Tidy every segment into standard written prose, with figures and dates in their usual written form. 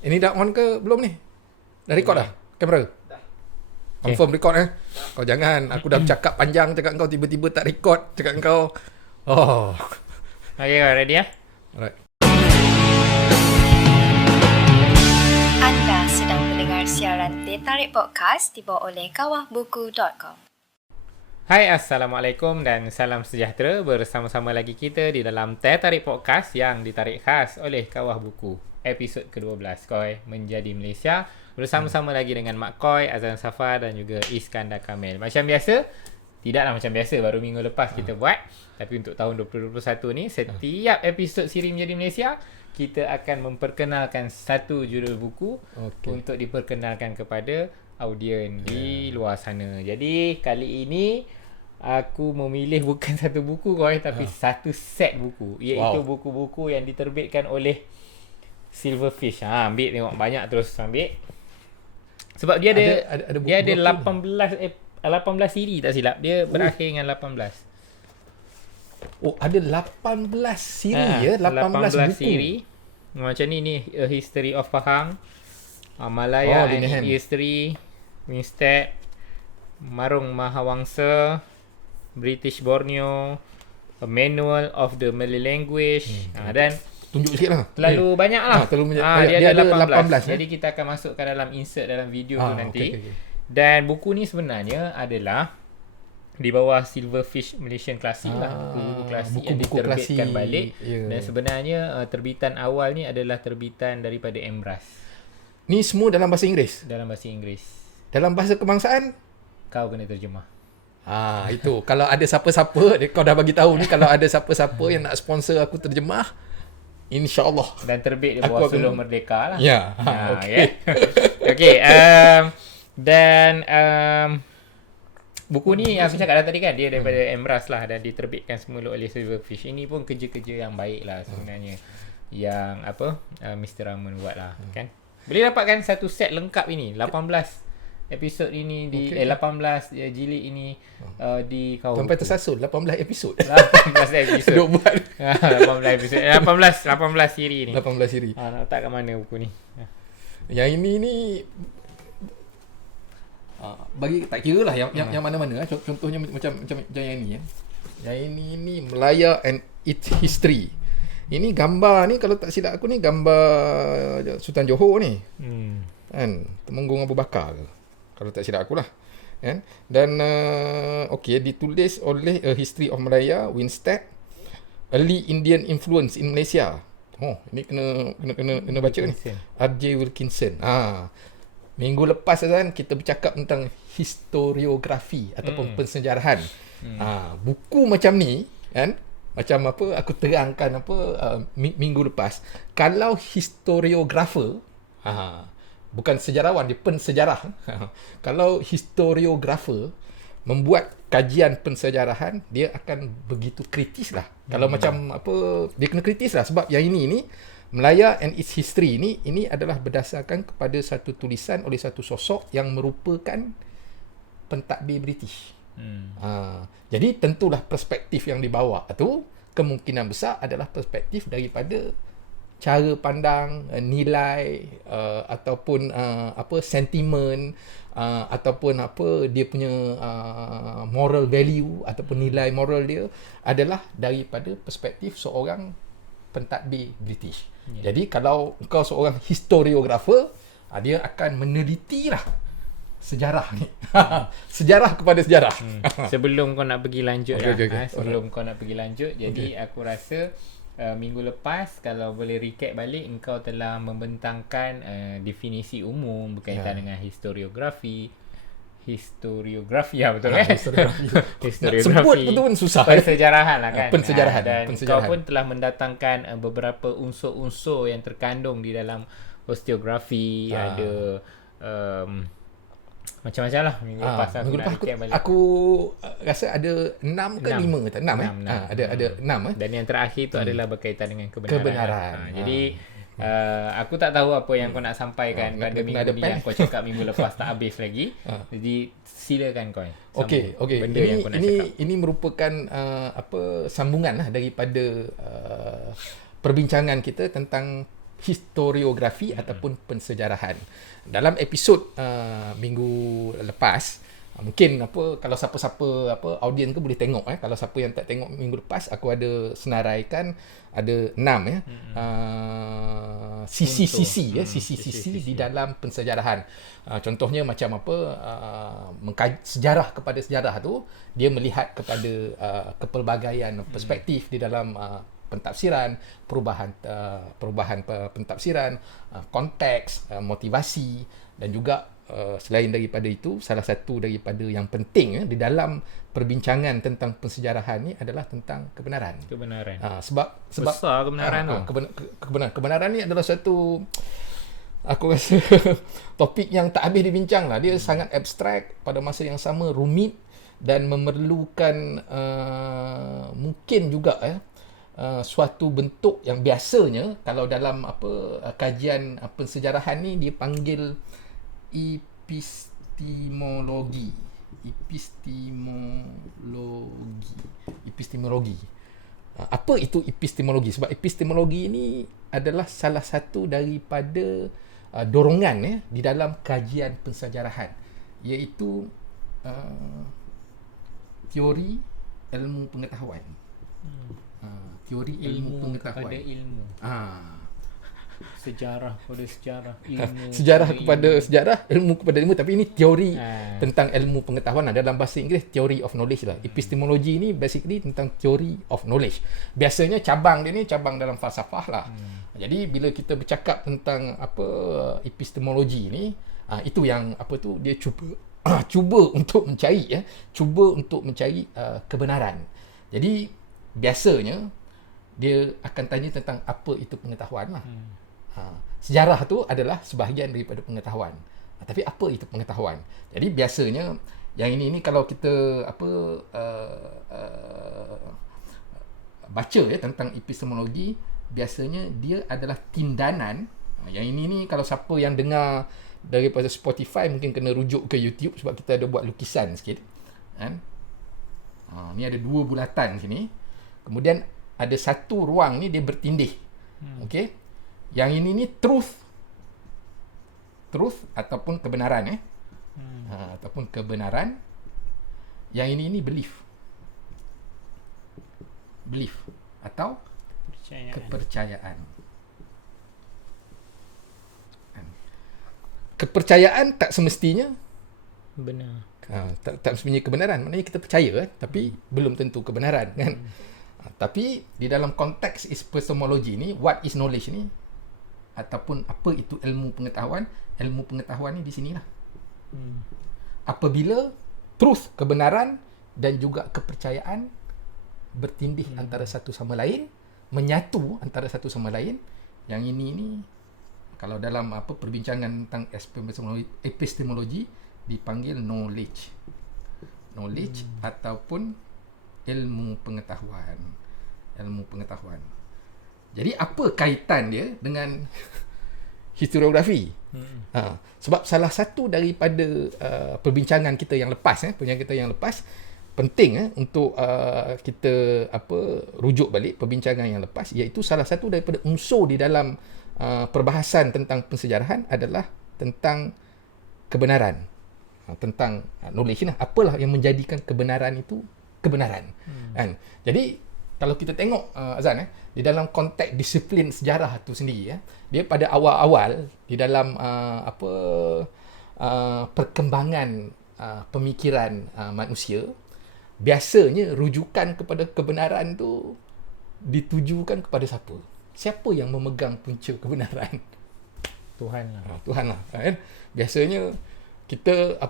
Ini dah on ke belum ni? Dah record dah? Kamera? Dah. Confirm record Kau jangan, aku dah bercakap panjang cakap kau, tiba-tiba tak record cakap kau. Oh. Okay, ready ya? Alright. Anda sedang mendengar siaran Teh Tarik Podcast dibawa oleh kawahbuku.com. Hai, Assalamualaikum dan salam sejahtera. Bersama-sama lagi kita di dalam Teh Tarik Podcast yang ditarik khas oleh Kawah Buku. Episod ke-12, Koi Menjadi Malaysia. Bersama-sama lagi dengan Mak Koi, Azan Safa dan juga Iskandar Kamil. Macam biasa, tidaklah macam biasa, baru minggu lepas kita buat. Tapi untuk tahun 2021 ni, setiap episod siri Menjadi Malaysia, kita akan memperkenalkan satu judul buku untuk diperkenalkan kepada audien di luar sana. Jadi kali ini aku memilih bukan satu buku Koi, tapi satu set buku, iaitu buku-buku yang diterbitkan oleh Silverfish. Ambil tengok banyak terus ambil. Sebab dia ada buku, dia ada 18 siri tak silap. Dia berakhir dengan 18. Oh, ada 18 siri 18 buku. Siri. Macam ni A History of Pahang, Malaya and History, Winstead, Marung Mahawangsa, British Borneo, A Manual of the Malay Language. Dan tunjuk sikit lah. Terlalu banyak lah. Dia ada 18. Jadi kita akan masukkan dalam insert dalam video tu nanti. Okay. Dan buku ni sebenarnya adalah di bawah Silverfish Malaysian Classic lah. Buku-buku klasik yang diterbitkan balik. Dan sebenarnya terbitan awal ni adalah terbitan daripada Emras. Ni semua dalam bahasa Inggeris? Dalam bahasa Inggeris. Dalam bahasa kebangsaan? Kau kena terjemah. Itu. Kalau ada siapa-siapa, kau dah bagi tahu ni, kalau ada siapa-siapa yang nak sponsor aku terjemah, InsyaAllah. Dan terbit di bawah Suluh Merdeka lah. Ya. Okay. Okay. Dan buku ni aku cakap dah tadi kan, dia daripada Emras lah dan diterbitkan semula oleh Silverfish. Ini pun kerja-kerja yang baik lah sebenarnya. Yang Mr. Rahman buat lah kan. Boleh dapatkan satu set lengkap ini, 18 episod ini di 18 jilid ini di Kawah Sampai tersasul 18 episod. 18 episod. Duk buat 18 episod. 18 siri ni. 18 siri. Nak letak kat mana buku ni? Yang ini ni bagi tak kira lah yang mana-mana. Contohnya macam yang ini ya. Yang ini Malaya and its History. Ini gambar ni, kalau tak silap aku ni gambar Sultan Johor ni. Kan, Temenggung Abu Bakar ke? Kalau tak silap aku lah. Kan? Dan ditulis oleh A History of Malaya, Winstead, Early Indian Influence in Malaysia. Ini kena baca ni. R.J. Wilkinson. Minggu lepas kan kita bercakap tentang historiografi ataupun pensejarahan. Buku macam ni kan, macam aku terangkan minggu lepas, kalau historiographer, bukan sejarawan, dia pensejarah. Kalau historiographer membuat kajian pensejarahan, dia akan begitu kritis lah. Kalau macam dia kena kritis lah. Sebab yang ini Malaya and its History ini adalah berdasarkan kepada satu tulisan oleh satu sosok yang merupakan pentadbir British. Jadi tentulah perspektif yang dibawa tu kemungkinan besar adalah perspektif daripada cara pandang, nilai ataupun sentimen ataupun dia punya moral value ataupun nilai moral dia adalah daripada perspektif seorang pentadbir British. Jadi kalau kau seorang historiographer, dia akan meneliti lah sejarah ni. Sejarah kepada sejarah. Sebelum kau nak pergi lanjut kau nak pergi lanjut, jadi aku rasa minggu lepas kalau boleh recap balik, engkau telah membentangkan definisi umum berkaitan dengan historiografi betul kan? Historiografi. Sebut betul pun susah. Pensejarahan lah kan. Pensejarahan. Dan kau pun telah mendatangkan beberapa unsur-unsur yang terkandung di dalam historiografi. Ada macam-macam lah minggu lepas aku rasa ada 6 ke 5 ke 6 ada 6 dan yang terakhir tu adalah berkaitan dengan kebenaran. Jadi aku tak tahu apa yang kau nak sampaikan pada minggu ni yang kau cakap minggu lepas tak habis lagi. Jadi silakan kau. Okey. Ini merupakan sambungan lah daripada perbincangan kita tentang historiografi ataupun pensejarahan. Dalam episod minggu lepas, mungkin kalau siapa-siapa audiens ke boleh tengok kalau siapa yang tak tengok minggu lepas, aku ada senaraikan ada 6 sisi-sisi di dalam pensejarahan. Contohnya macam apa, mengkaji sejarah kepada sejarah tu, dia melihat kepada kepelbagaian perspektif di dalam pentafsiran, perubahan pentafsiran, konteks, motivasi, dan juga selain daripada itu, salah satu daripada yang penting di dalam perbincangan tentang pensejarahan ni adalah tentang kebenaran. Sebab besar kebenaran tu. Kebenaran ni adalah satu, aku rasa topik yang tak habis dibincang lah. Dia sangat abstrak, pada masa yang sama rumit, dan memerlukan mungkin juga suatu bentuk yang biasanya kalau dalam kajian pensejarahan ni dia panggil epistemologi. Apa itu epistemologi? Sebab epistemologi ini adalah salah satu daripada dorongan di dalam kajian pensejarahan, iaitu teori ilmu pengetahuan. Teori ilmu pengetahuan. Kepada ilmu. Sejarah kepada sejarah, ilmu sejarah kepada ilmu. Sejarah, ilmu kepada ilmu, tapi ini teori tentang ilmu pengetahuan lah. Dalam bahasa Inggeris theory of knowledge lah. Epistemologi ni basically tentang theory of knowledge. Biasanya cabang dia ni cabang dalam falsafah lah. Jadi bila kita bercakap tentang epistemologi ni, itu yang dia cuba untuk mencari kebenaran. Jadi biasanya dia akan tanya tentang apa itu pengetahuan lah. Sejarah tu adalah sebahagian daripada pengetahuan. Tapi apa itu pengetahuan? Jadi biasanya yang ini kalau kita baca tentang epistemologi, biasanya dia adalah tindanan. Yang ini ni kalau siapa yang dengar daripada Spotify mungkin kena rujuk ke YouTube, sebab kita ada buat lukisan sikit kan. Ni ada 2 bulatan sini. Kemudian ada satu ruang ni dia bertindih. Okey. Yang ini ni truth ataupun kebenaran ataupun kebenaran. Yang ini belief atau kepercayaan. Kepercayaan tak semestinya benar. Tak semestinya kebenaran. Maknanya kita percaya tapi belum tentu kebenaran kan. Tapi di dalam konteks epistemologi ni, what is knowledge ni, ataupun apa itu ilmu pengetahuan ni di sinilah. Apabila truth, kebenaran, dan juga kepercayaan bertindih antara satu sama lain, menyatu antara satu sama lain, yang ini kalau dalam perbincangan tentang epistemologi dipanggil knowledge ataupun ilmu pengetahuan. Jadi apa kaitan dia dengan historiografi? Sebab salah satu daripada perbincangan kita yang lepas, penting untuk kita rujuk balik perbincangan yang lepas, iaitu salah satu daripada unsur di dalam perbahasan tentang pensejarahan adalah tentang kebenaran, tentang knowledge. Apalah yang menjadikan kebenaran itu kebenaran. Kan? Jadi kalau kita tengok Azan di dalam konteks disiplin sejarah tu sendiri, dia pada awal-awal di dalam perkembangan pemikiran manusia, biasanya rujukan kepada kebenaran tu ditujukan kepada siapa? Siapa yang memegang punca kebenaran? Tuhan lah. Kan? Biasanya kita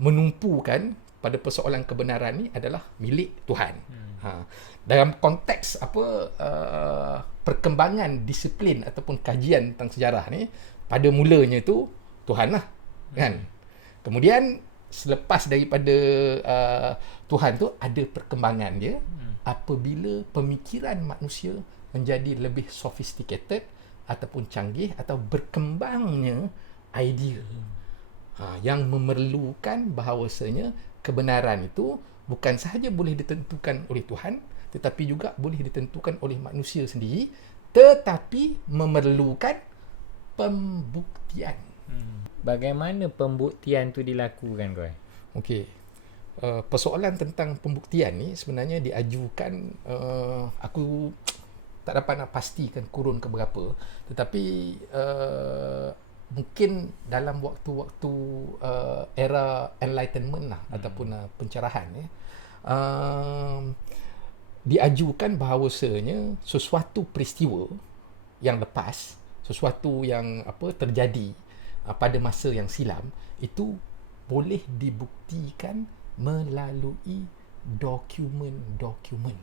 menumpukan pada persoalan kebenaran ni adalah milik Tuhan. Dalam konteks perkembangan disiplin ataupun kajian tentang sejarah ni, pada mulanya tu Tuhan lah kan. Kemudian selepas daripada Tuhan tu ada perkembangan dia apabila pemikiran manusia menjadi lebih sophisticated ataupun canggih, atau berkembangnya idea yang memerlukan bahawasanya kebenaran itu bukan sahaja boleh ditentukan oleh Tuhan, tetapi juga boleh ditentukan oleh manusia sendiri tetapi memerlukan pembuktian. Bagaimana pembuktian tu dilakukan kau? Okey. Persoalan tentang pembuktian ni sebenarnya diajukan, aku tak dapat nak pastikan kurun ke berapa, tetapi mungkin dalam waktu-waktu era enlightenment lah, ataupun pencerahan ya, diajukan bahawasanya sesuatu peristiwa yang lepas, sesuatu yang terjadi pada masa yang silam, itu boleh dibuktikan melalui dokumen-dokumen.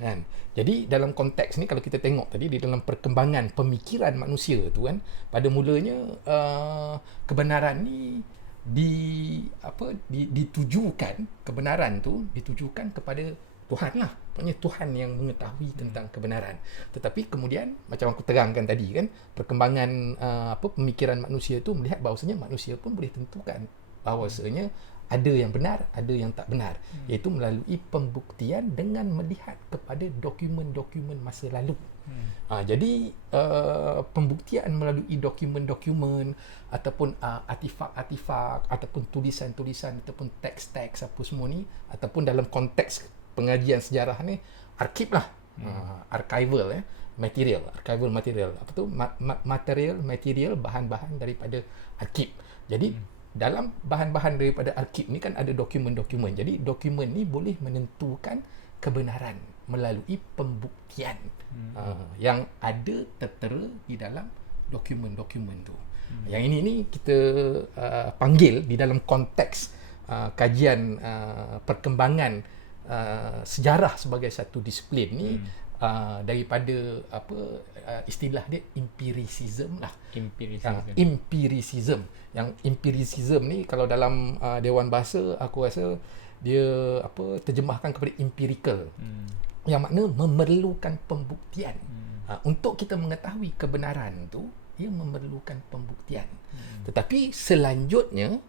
Kan? Jadi dalam konteks ni, kalau kita tengok tadi di dalam perkembangan pemikiran manusia tu kan, pada mulanya kebenaran ni ditujukan, kebenaran tu ditujukan kepada Tuhan lah. Maksudnya Tuhan yang mengetahui tentang kebenaran. Tetapi kemudian macam aku terangkan tadi kan, perkembangan pemikiran manusia tu melihat bahawasanya manusia pun boleh tentukan bahawasanya ada yang benar, ada yang tak benar, iaitu melalui pembuktian dengan melihat kepada dokumen-dokumen masa lalu. Jadi pembuktian melalui dokumen-dokumen ataupun artifak-artifak ataupun tulisan-tulisan ataupun teks-teks apa semua ni, ataupun dalam konteks pengajian sejarah ni, arkib lah, archival material, archival material, apa tu, material bahan-bahan daripada arkib. Jadi dalam bahan-bahan daripada arkib ni kan ada dokumen-dokumen. Jadi dokumen ni boleh menentukan kebenaran melalui pembuktian yang ada tertera di dalam dokumen-dokumen tu. Yang ini ni kita panggil di dalam konteks kajian perkembangan sejarah sebagai satu disiplin ni, daripada istilah dia empiricism lah. Empiricism. Yang empiricism ni kalau dalam Dewan Bahasa aku rasa dia terjemahkan kepada empirical. Yang makna memerlukan pembuktian. Untuk kita mengetahui kebenaran tu, ia memerlukan pembuktian. Tetapi selanjutnya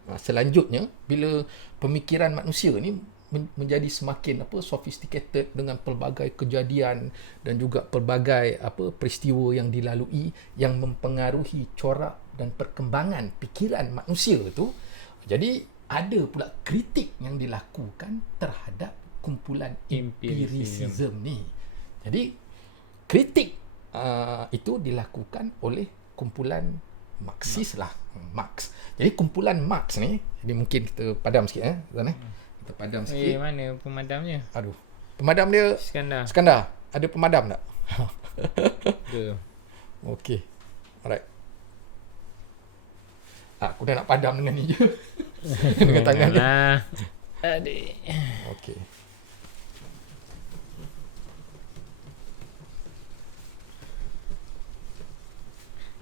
bila pemikiran manusia ni menjadi semakin sophisticated dengan pelbagai kejadian dan juga pelbagai peristiwa yang dilalui yang mempengaruhi corak dan perkembangan fikiran manusia tu, jadi ada pula kritik yang dilakukan terhadap kumpulan empiricism ni. Jadi kritik itu dilakukan oleh kumpulan Marxis lah, Marx. Jadi kumpulan Marx ni, jadi mungkin kita padam sikit kita padam sikit. Mana pemadamnya? Aduh. Pemadam dia Skandar. Ada pemadam tak? Ada. Okey. Alright. Aku dah nak padam dengan ni je. Dengan tangan dia. Adik. Okey.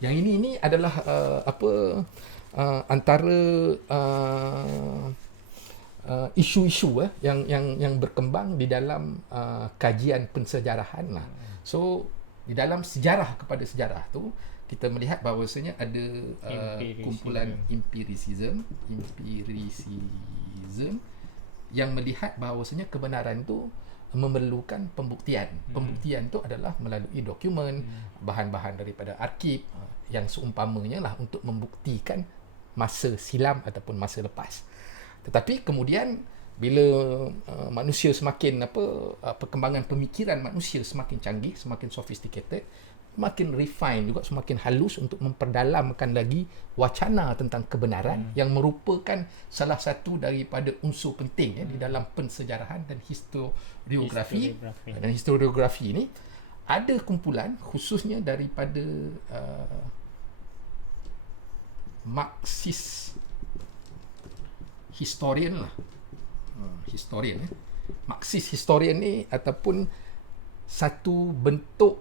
Yang ini adalah antara isu-isu yang berkembang di dalam kajian pensejarahan lah. So di dalam sejarah kepada sejarah tu kita melihat bahawasanya ada kumpulan empiricism yang melihat bahawasanya kebenaran tu memerlukan pembuktian. Pembuktian tu adalah melalui dokumen, bahan-bahan daripada arkib yang seumpamanya lah untuk membuktikan masa silam ataupun masa lepas. Tetapi kemudian bila manusia semakin perkembangan pemikiran manusia semakin canggih, semakin sophisticated, semakin refine juga, semakin halus untuk memperdalamkan lagi wacana tentang kebenaran yang merupakan salah satu daripada unsur penting di dalam pensejarahan dan historiografi. Dan historiografi ni ada kumpulan khususnya daripada Marxist historian lah. Marxist historian ni ataupun satu bentuk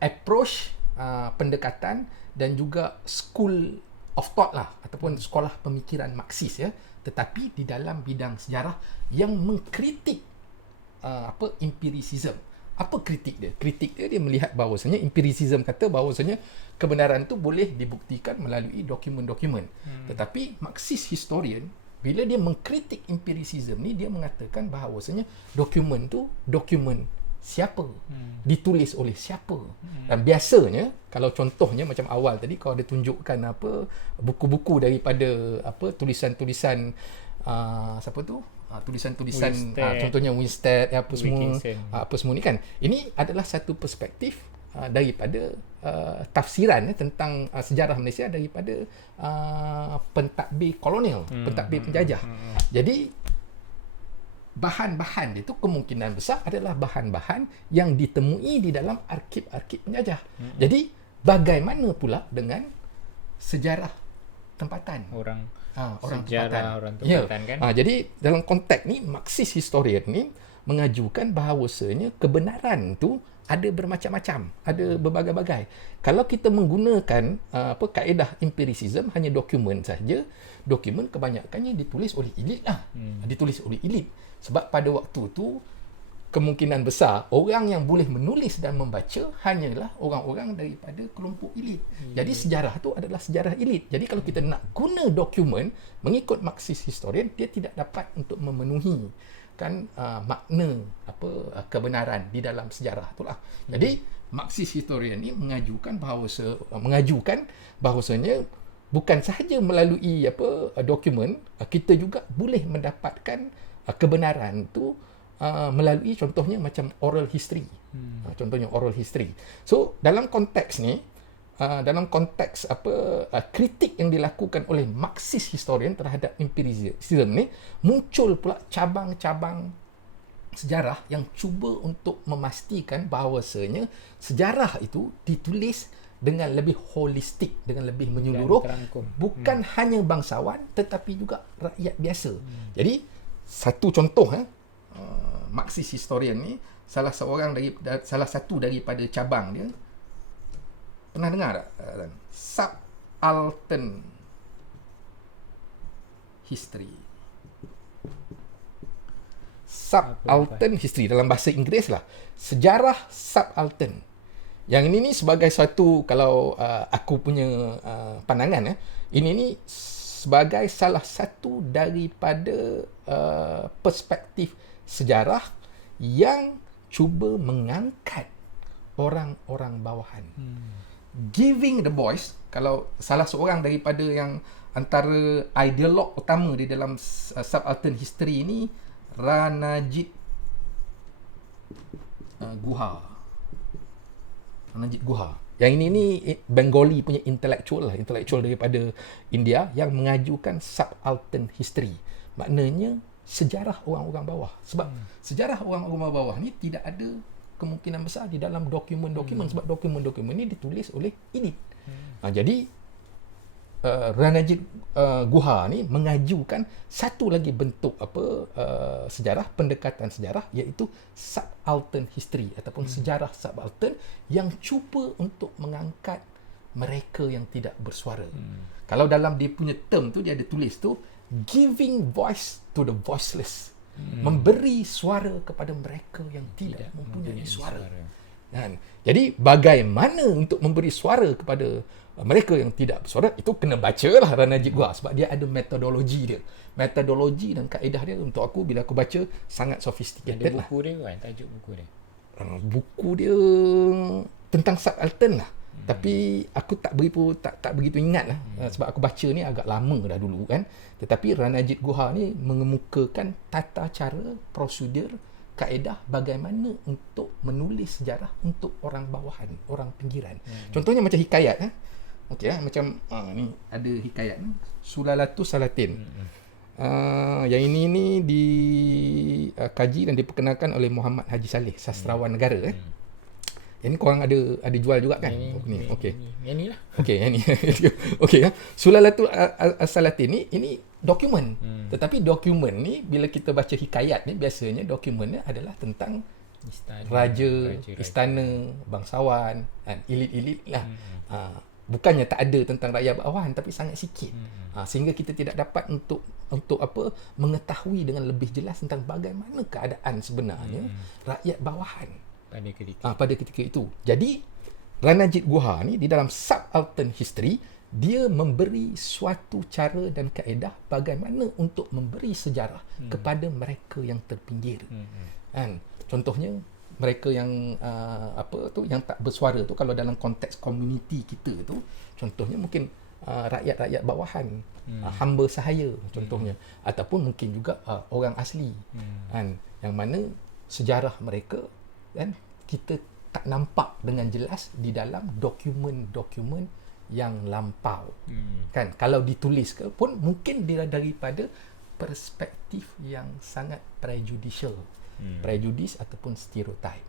approach, pendekatan dan juga school of thought lah, ataupun sekolah pemikiran Marxis tetapi di dalam bidang sejarah yang mengkritik empiricism. Apa kritik dia? Kritik dia melihat bahawasanya empiricism kata bahawasanya kebenaran tu boleh dibuktikan melalui dokumen-dokumen. Tetapi Marxist historian bila dia mengkritik empiricism ni, dia mengatakan bahawasanya dokumen tu dokumen siapa, ditulis oleh siapa. Dan biasanya kalau contohnya macam awal tadi kalau dia tunjukkan apa buku-buku daripada apa tulisan-tulisan siapa tu? Tulisan-tulisan contohnya Winstead apa semua ni kan. Ini adalah satu perspektif daripada tafsiran tentang sejarah Malaysia daripada pentadbir kolonial, pentadbir penjajah. Jadi bahan-bahan itu kemungkinan besar adalah bahan-bahan yang ditemui di dalam arkib-arkib penjajah. Jadi bagaimana pula dengan sejarah tempatan? Orang Tempatan. orang tempatan kan. Jadi dalam konteks ni Marxist historian ni mengajukan bahawasanya kebenaran tu ada bermacam-macam, ada berbagai-bagai. Kalau kita menggunakan kaedah empiricism hanya dokumen saja, dokumen kebanyakannya ditulis oleh elit lah. Ditulis oleh elit. Sebab pada waktu tu kemungkinan besar orang yang boleh menulis dan membaca hanyalah orang-orang daripada kelompok elit. Jadi sejarah tu adalah sejarah elit. Jadi kalau kita nak guna dokumen mengikut Marxist historian, dia tidak dapat untuk memenuhi kan makna kebenaran di dalam sejarah itulah. Jadi Marxist historian ni mengajukan bahawasanya bukan sahaja melalui dokumen, kita juga boleh mendapatkan kebenaran tu melalui contohnya macam oral history. Contohnya oral history. So dalam konteks ni, dalam konteks kritik yang dilakukan oleh Marxist historian terhadap empiricism ni, muncul pula cabang-cabang sejarah yang cuba untuk memastikan bahawasanya sejarah itu ditulis dengan lebih holistik, dengan lebih menyeluruh, bukan hanya bangsawan tetapi juga rakyat biasa. Jadi satu contoh Marxist historian ni salah satu daripada cabang dia, pernah dengar tak? Subaltern history. Subaltern history dalam bahasa Inggeris lah, sejarah subaltern. Yang ini ni sebagai satu, kalau aku punya pandangan ini ni sebagai salah satu daripada perspektif sejarah yang cuba mengangkat orang-orang bawahan. Giving the voice, kalau salah seorang daripada yang antara ideolog utama di dalam subaltern history ini, Ranajit Guha. Yang ini ni Bengali punya intellectual daripada India yang mengajukan subaltern history. Maknanya sejarah orang-orang bawah. Sebab sejarah orang-orang bawah ni tidak ada kemungkinan besar di dalam dokumen-dokumen, sebab dokumen-dokumen ni ditulis oleh elit. Jadi Ranajit Guha ni mengajukan satu lagi bentuk sejarah, pendekatan sejarah, iaitu subaltern history ataupun sejarah subaltern yang cuba untuk mengangkat mereka yang tidak bersuara. Kalau dalam dia punya term tu, dia ada tulis tu, giving voice to the voiceless. Memberi suara kepada mereka yang tidak mempunyai suara. Jadi bagaimana untuk memberi suara kepada mereka yang tidak bersuara, itu kena bacalah Ranajit Guha, sebab dia ada metodologi dia. Metodologi dan kaedah dia untuk aku, bila aku baca, sangat sophisticated lah. Ada buku dia kan, tajuk buku dia. Buku dia tentang subaltern lah. Tapi aku tak begitu ingat lah. Sebab aku baca ni agak lama dah dulu kan. Tetapi Ranajit Guha ni mengemukakan tata cara, prosedur, kaedah bagaimana untuk menulis sejarah untuk orang bawahan, orang pinggiran. Contohnya macam hikayat. Macam ni ada hikayat ni, Sulalatus Salatin. Yang ini ni dikaji dan diperkenalkan oleh Muhammad Haji Saleh, sastrawan negara. Yang ni korang ada jual juga kan? Yang ni lah. Yang ni. Sulalatul Salatin ni, ini dokumen. Tetapi dokumen ni, bila kita baca hikayat ni, biasanya dokumen ni adalah tentang raja, istana, bangsawan, elit-elit lah. Bukannya tak ada tentang rakyat bawahan, tapi sangat sikit. Sehingga kita tidak dapat untuk mengetahui dengan lebih jelas tentang bagaimana keadaan sebenarnya rakyat bawahan pada ketika itu. Jadi Ranajit Guha ni di dalam subaltern history, dia memberi suatu cara dan kaedah bagaimana untuk memberi sejarah kepada mereka yang terpinggir. Contohnya mereka yang yang tak bersuara tu, kalau dalam konteks komuniti kita tu, contohnya mungkin rakyat-rakyat bawahan, hamba sahaya contohnya, ataupun mungkin juga orang asli, kan, yang mana sejarah mereka kan kita tak nampak dengan jelas di dalam dokumen-dokumen yang lampau. Kan, kalau ditulis ke pun mungkin dia daripada perspektif yang sangat prejudicial, prejudis ataupun stereotype,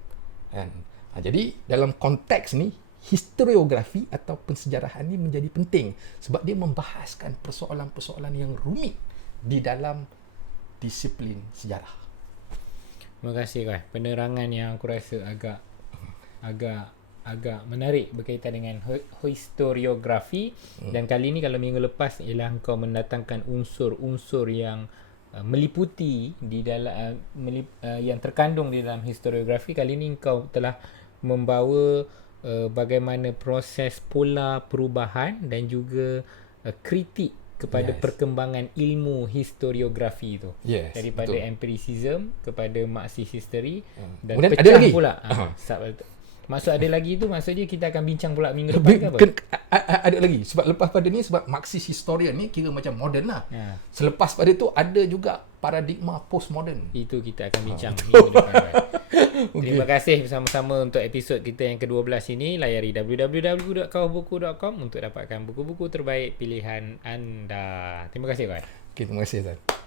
kan. Jadi dalam konteks ni, historiografi atau pensejarahan ni menjadi penting sebab dia membahaskan persoalan-persoalan yang rumit di dalam disiplin sejarah. Terima kasih Koi. Penerangan yang aku rasa agak menarik berkaitan dengan historiografi. Dan kali ni, kalau minggu lepas ialah kau mendatangkan unsur-unsur yang meliputi di dalam yang terkandung di dalam historiografi. Kali ni kau telah membawa bagaimana proses pola perubahan dan juga kritik kepada perkembangan ilmu historiografi tu. Daripada betul. Empiricism kepada Marxist history, dan kemudian pecah ada lagi pula. Maksud ada lagi tu, maksudnya kita akan bincang pula minggu depan ke apa? Ada lagi. Sebab lepas pada ni, sebab Marxist historian ni kira macam moden lah. Selepas pada tu ada juga paradigma postmodern. Itu kita akan bincang minggu depan. Terima kasih bersama-sama untuk episod kita yang ke-12 ini. Layari www.kawahbuku.com untuk dapatkan buku-buku terbaik pilihan anda. Terima kasih, Koi. Okay, terima kasih, Zan.